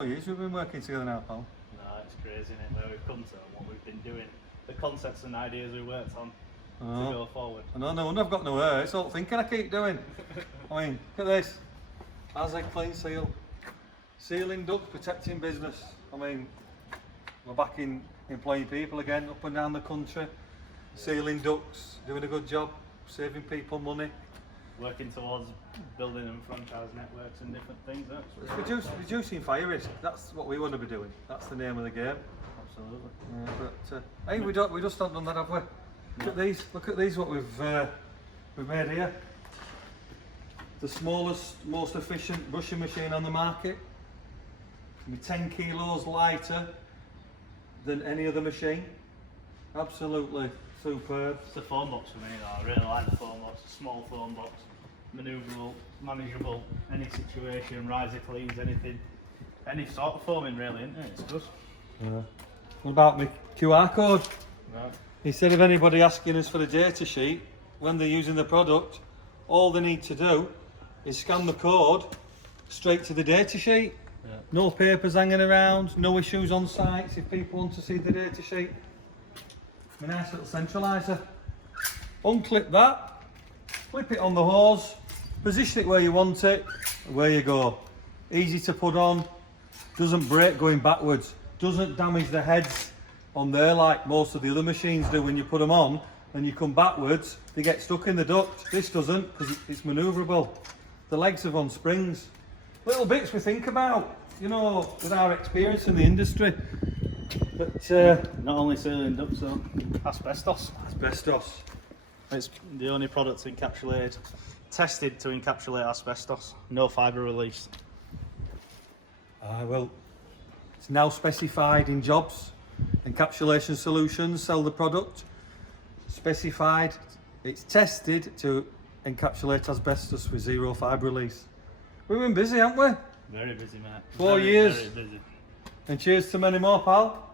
Years we've been working together now, pal. No, it's crazy, isn't it, where we've come to and what we've been doing, the concepts and ideas we worked on to go forward. I know, no wonder I've got no hair. It's all thinking I keep doing. I mean, look at this. Azeg clean seal. Sealing ducts, protecting business. I mean, we're back in employing people again, up and down the country. Sealing ducts, doing a good job, saving people money. Working towards building and franchise networks and different things. Reducing fire risk. That's what we want to be doing. That's the name of the game. Absolutely. But hey, we just haven't done that, have we? Look at these. Look at these. What we've made here. The smallest, most efficient brushing machine on the market. Can be 10 kilos lighter than any other machine. Absolutely superb. It's the foam box for me though. I really like the foam box. A small foam box, manoeuvrable, manageable, any situation, riser cleans, anything, any sort of foaming really, isn't it? It's good. Yeah. What about my QR code? Right. Instead of anybody asking us for the data sheet when they're using the product, all they need to do is scan the code straight to the data sheet. Yeah. No papers hanging around, no issues on sites if people want to see the data sheet. A nice little centraliser. Unclip that, flip it on the hose, position it where you want it, away you go. Easy to put on, doesn't break going backwards, doesn't damage the heads on there like most of the other machines do. When you put them on and you come backwards, they get stuck in the duct. This doesn't, because it's manoeuvrable. The legs are on springs. Little bits we think about, you know, with our experience in the industry. But not only sealing ducts though, asbestos. Asbestos. It's the only product encapsulated, tested to encapsulate asbestos. No fibre release. Well, it's now specified in jobs. Encapsulation Solutions sell the product. Specified, it's tested to encapsulate asbestos with zero fibre release. We've been busy, haven't we? Very busy, mate. 4 years. Very busy. And cheers to many more, pal.